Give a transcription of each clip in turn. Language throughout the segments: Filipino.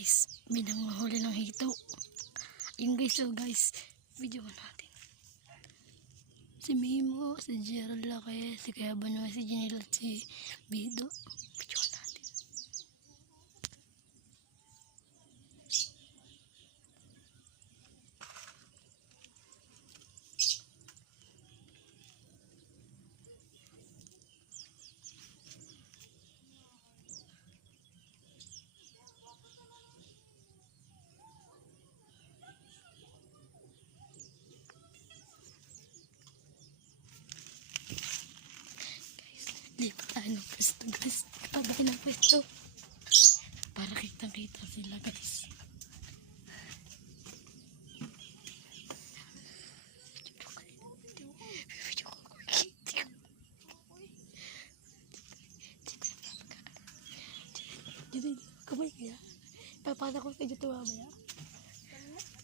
Guys, may nanghuli ng hito. Yung guys, so guys, video natin. Si Mimo, si Gerald Lake, si Kuya Bano, si Janelle at si Bido. Video natin. Lipat tayo ng pwesto guys. Tabay ng pwesto. Para kitang-kita sila guys. Jadi, kamay kaya? Papasok ko sa inyo ito mamaya.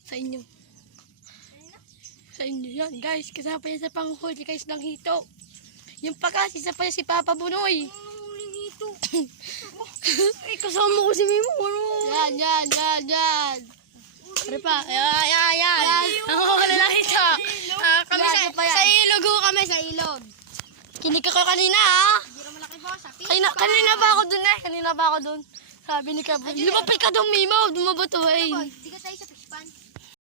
Sa inyo. Sa inyo yan guys. Kasama yan sa panghuli guys ng hito. Yung pagkas, isa pa si Papa Bunoy. Huling hito. Ay, kasama ko si Mimo. Yan. Ano pa? Yan. Nanguhuli lang ito. Kami sa ilog ho kami, sa ilog. Kinig ko kanina ha. Hindi naman laki boss. Kanina ba ako dun eh? Kanina ba ako dun? Sabi ni Kabo, lumapit ka dun Mimo, dumabato eh. Hindi ka tayo sa